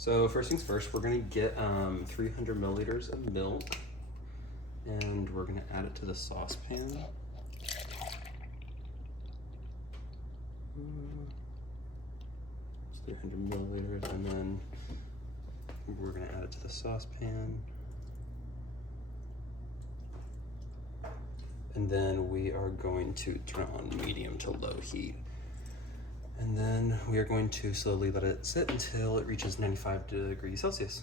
So first things first, we're gonna get 300 milliliters of milk, and we're gonna add it to the saucepan. It's 300 milliliters, and then we're gonna add it to the saucepan. And then we are going to turn it on medium to low heat. And then we are going to slowly let it sit until it reaches 95 degrees Celsius.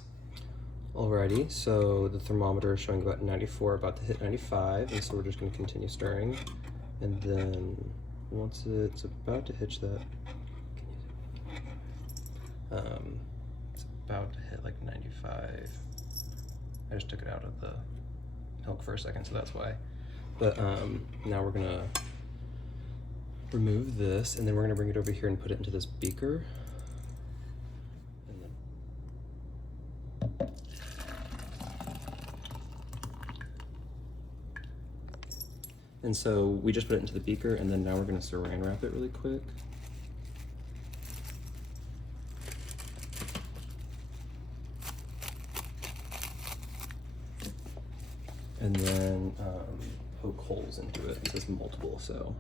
Alrighty, so the thermometer is showing about 94, about to hit 95, and so we're just going to continue stirring. And then once it's about to hit that, it's about to hit like 95. I just took it out of the milk for a second, so that's why. But now we're gonna remove this, and then we're gonna bring it over here and put it into this beaker. And so we just put it into the beaker, and then now we're gonna saran wrap it really quick. And then poke holes into it. It says multiple, so.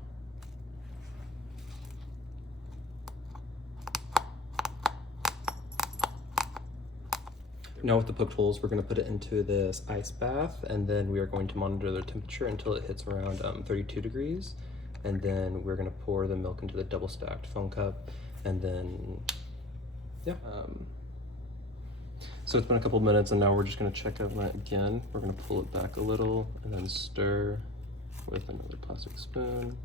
Now with the poked holes, we're going to put it into this ice bath, and then we are going to monitor the temperature until it hits around 32 degrees. And then we're going to pour the milk into the double stacked foam cup, and then, yeah. So it's been a couple minutes, and now we're just going to check on that again. We're going to pull it back a little, and then stir with another plastic spoon.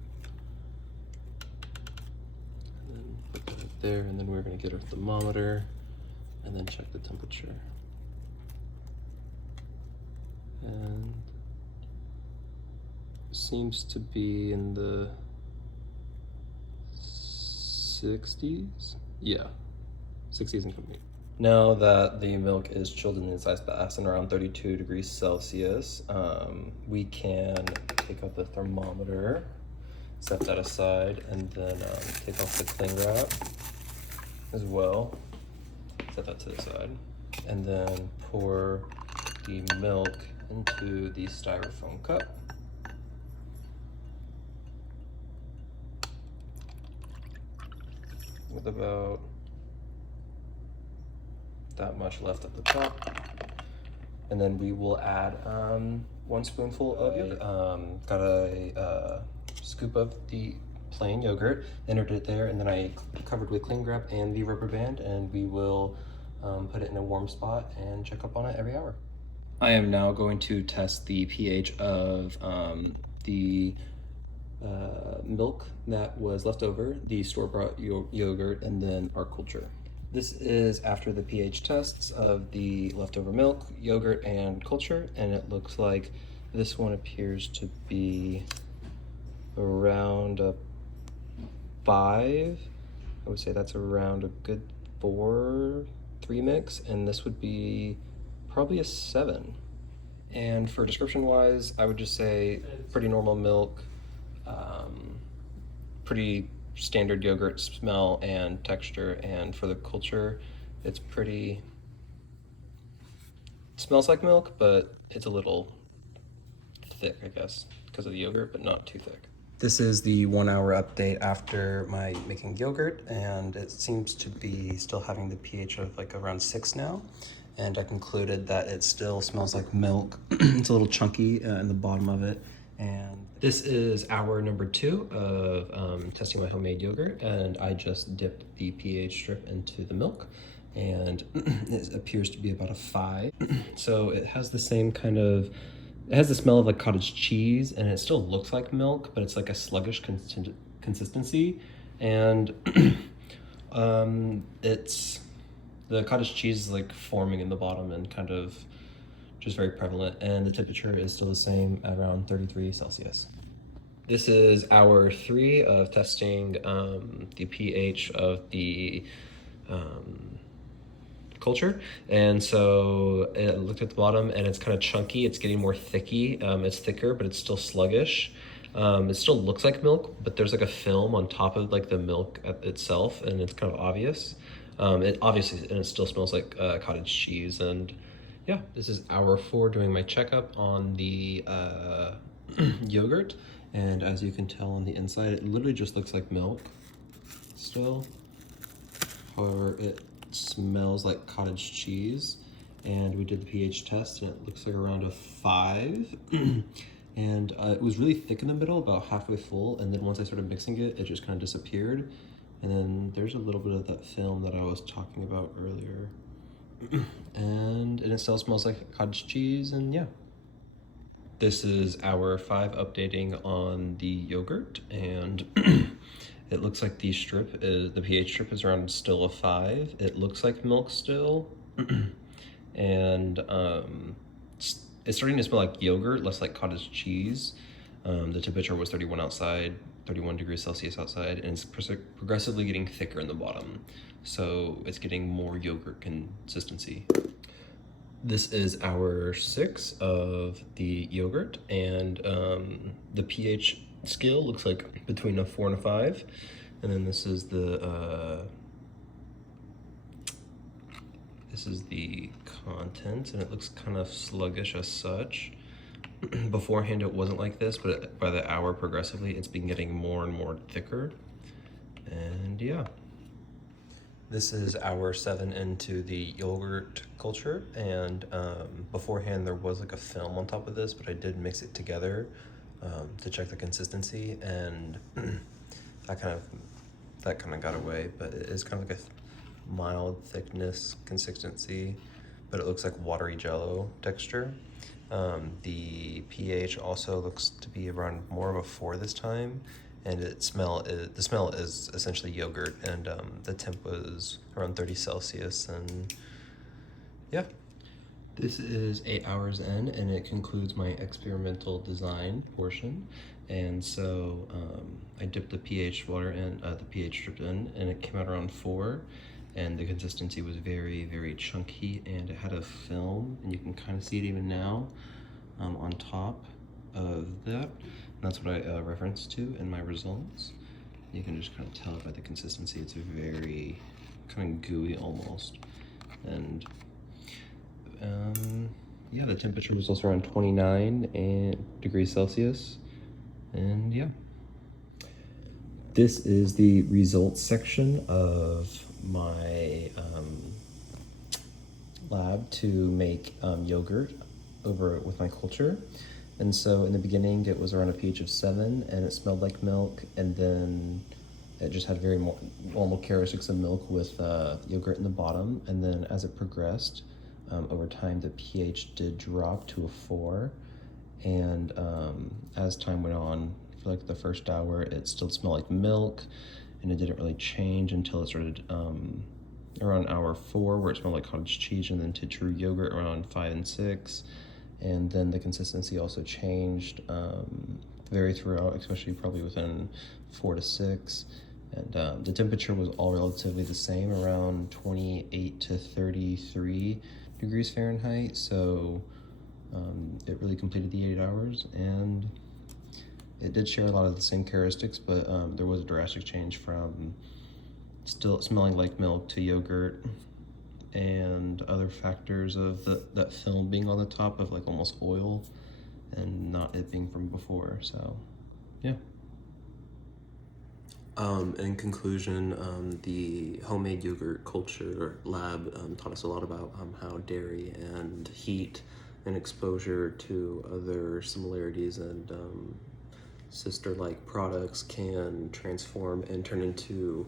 And then put that there, and then we're going to get our thermometer, and then check the temperature. And seems to be in the 60s. Yeah, 60s and complete. Now that the milk is chilled in this ice bath and around 32 degrees Celsius, we can take out the thermometer, set that aside, and then take off the cling wrap as well. Set that to the side, and then pour the milk into the styrofoam cup. With about that much left at the top. And then we will add 1 spoonful of yogurt. Got a scoop of the plain yogurt, entered it there, and then I covered with cling wrap and the rubber band, and we will put it in a warm spot and check up on it every hour. I am now going to test the pH of the milk that was left over, the store-bought yogurt, and then our culture. This is after the pH tests of the leftover milk, yogurt, and culture, and it looks like this one appears to be around a 5. I would say that's around a good 4-3 mix, and this would be probably a 7. And for description wise, I would just say pretty normal milk, pretty standard yogurt smell and texture. And for the culture, it's pretty, it smells like milk, but it's a little thick, I guess, because of the yogurt, but not too thick. This is the 1 hour update after my making yogurt, and it seems to be still having the pH of like around 6 now. And I concluded that it still smells like milk. It's a little chunky in the bottom of it. And this is hour number 2 of testing my homemade yogurt, and I just dipped the pH strip into the milk, and it appears to be about a 5. So it has the same kind of, it has the smell of like cottage cheese, and it still looks like milk, but it's like a sluggish consistency. And it's, the cottage cheese is like forming in the bottom and kind of just very prevalent, and the temperature is still the same at around 33 Celsius. This is hour 3 of testing the pH of the culture, and so it looked at the bottom, and it's kind of chunky. It's getting more thicky. It's thicker, but it's still sluggish. It still looks like milk, but there's like a film on top of like the milk itself, and it's kind of obvious. It obviously, and it still smells like cottage cheese. And yeah, this is hour 4 doing my checkup on the yogurt. And as you can tell on the inside, it literally just looks like milk still. However, it smells like cottage cheese. And we did the pH test and it looks like around a 5. And it was really thick in the middle, about halfway full. And then once I started mixing it, it just kind of disappeared. And then there's a little bit of that film that I was talking about earlier. And it still smells like cottage cheese, and yeah. This is hour 5 updating on the yogurt, and it looks like the pH strip is around still a 5. It looks like milk still. And it's starting to smell like yogurt, less like cottage cheese. The temperature was 31 outside, 31 degrees Celsius outside, and it's progressively getting thicker in the bottom. So it's getting more yogurt consistency. This is hour 6 of the yogurt, and the pH scale looks like between a 4 and a 5. And then this is the content, and it looks kind of sluggish as such. Beforehand it wasn't like this, but by the hour progressively it's been getting more and more thicker. And yeah. This is hour 7 into the yogurt culture, and beforehand there was like a film on top of this, but I did mix it together to check the consistency, and that kind of got away. But it is kind of like a mild thickness consistency, but it looks like watery jello texture. The pH also looks to be around more of a 4 this time, and the smell is essentially yogurt, and the temp was around 30 Celsius, and yeah. This is 8 hours in, and it concludes my experimental design portion. And so I dipped the pH strip in, and it came out around 4. And the consistency was very, very chunky, and it had a film, and you can kind of see it even now on top of that. And that's what I referenced to in my results. You can just kind of tell it by the consistency. It's very kind of gooey almost. And yeah, the temperature was also around 29 degrees Celsius. And yeah. This is the results section of my lab to make yogurt over with my culture. And so in the beginning it was around a pH of 7, and it smelled like milk, and then it just had very normal characteristics of milk with yogurt in the bottom. And then as it progressed over time, the pH did drop to a 4, and as time went on, for like the first hour it still smelled like milk, and it didn't really change until it started around hour 4, where it smelled like cottage cheese, and then to true yogurt around 5 and 6. And then the consistency also changed very throughout, especially probably within 4 to 6. And the temperature was all relatively the same, around 28 to 33 degrees Fahrenheit. So it really completed the 8 hours, and it did share a lot of the same characteristics, but there was a drastic change from still smelling like milk to yogurt, and other factors of that film being on the top of like almost oil, and not it being from before. So yeah. In conclusion, the homemade yogurt culture lab taught us a lot about how dairy and heat and exposure to other similarities and sister-like products can transform and turn into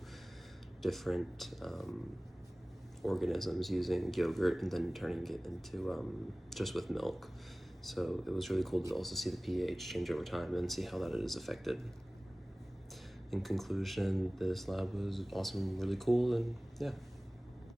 different organisms using yogurt, and then turning it into just with milk. So it was really cool to also see the pH change over time and see how that is affected. In conclusion, this lab was awesome, really cool, and yeah.